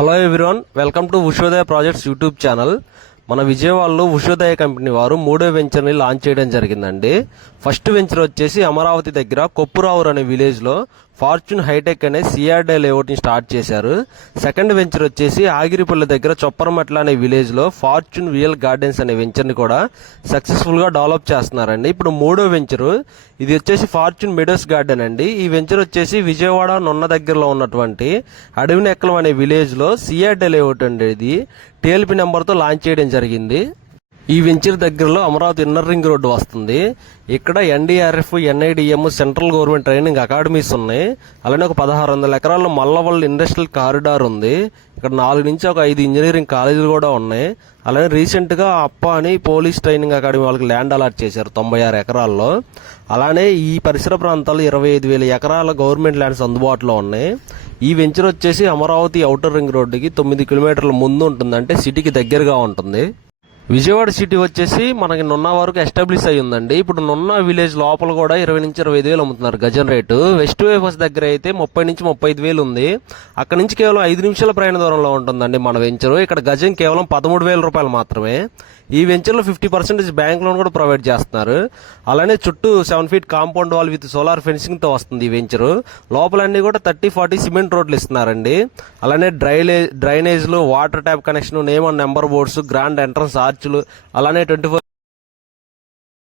Hello everyone, welcome to Ushodaya projects YouTube channel. మన విజయవాడలో Ushodaya company వారు మూడో వెంచర్ని లాంచ్ చేయడం జరిగిందండి. ఫస్ట్ వెంచర్ వచ్చేసి అమరావతి దగ్గర కొప్పురావుర్ అనే విలేజ్లో ఫార్చ్యూన్ హైటెక్ అనే సిఆర్డే లేఅవుట్ని స్టార్ట్ చేశారు. సెకండ్ వెంచర్ వచ్చేసి ఆగిరిపల్లి దగ్గర చొప్పరమట్ల అనే విలేజ్లో ఫార్చ్యూన్ విఎల్ గార్డెన్స్ అనే వెంచర్ని కూడా సక్సెస్ఫుల్గా డెవలప్ చేస్తున్నారండి. ఇప్పుడు మూడో వెంచరు ఇది వచ్చేసి ఫార్చ్యూన్ మెడోస్ గార్డెన్ అండి. ఈ వెంచర్ వచ్చేసి విజయవాడ నున్న దగ్గరలో ఉన్నటువంటి అడవినెక్కలం అనే విలేజ్లో సిఆర్డే లేఅవుట్ అండి. ఇది టీఎల్పీ నెంబర్తో లాంచ్ చేయడం జరిగింది. ఈ వెంచర్ దగ్గరలో అమరావతి ఇన్నర్ రింగ్ రోడ్డు వస్తుంది. ఇక్కడ NDRF, NIDM, central government training academies ఉన్నాయి. అలానే ఒక 1600 ఎకరాల్లో మల్లవల్లి ఇండస్ట్రియల్ కారిడార్ ఉంది. ఇక్కడ 4 నుంచి ఒక 5 ఇంజనీరింగ్ కాలేజీలు కూడా ఉన్నాయి. అలానే రీసెంట్ గా అప్ప అని పోలీస్ ట్రైనింగ్ అకాడమీ వాళ్ళకి ల్యాండ్ అలాట్ చేశారు 96 ఎకరాల్లో. అలానే ఈ పరిసర ప్రాంతాల్లో 25,000 ఎకరాల గవర్నమెంట్ ల్యాండ్స్ అందుబాటులో ఉన్నాయి. ఈ వెంచర్ వచ్చేసి అమరావతి ఔటర్ రింగ్ రోడ్డుకి 9 కిలోమీటర్ల ముందు ఉంటుంది, అంటే సిటీకి దగ్గరగా ఉంటుంది. విజయవాడ సిటీ వచ్చేసి మనకి నున్న వరకు ఎస్టాబ్లిష్ అయ్యి ఉందండి. ఇప్పుడు నున్న విలేజ్ లోపల కూడా 20 నుంచి 25 వేలు అమ్ముతున్నారు గజం రేటు. వెస్ట్ వేఫర్స్ దగ్గర అయితే 30 నుంచి 35 వేలు ఉంది. అక్కడ నుంచి కేవలం 5 నిమిషాల ప్రయాణ దూరంలో ఉంటుందండి మన వెంచరు. ఇక్కడ గజం కేవలం 13,000 రూపాయలు మాత్రమే. ఈ వెంచర్లో 50% బ్యాంక్ లోన్ కూడా ప్రొవైడ్ చేస్తున్నారు. అలానే చుట్టూ 7 feet compound wall with solar fencing తో వస్తుంది ఈ వెంచరు. లోపలన్నీ కూడా 30-40 సిమెంట్ రోడ్లు ఇస్తున్నారండి. అలానే డ్రైనేజ్లు, water tap connection, name and number boards, grand entrance ఆర్చ్లు, అలానే 24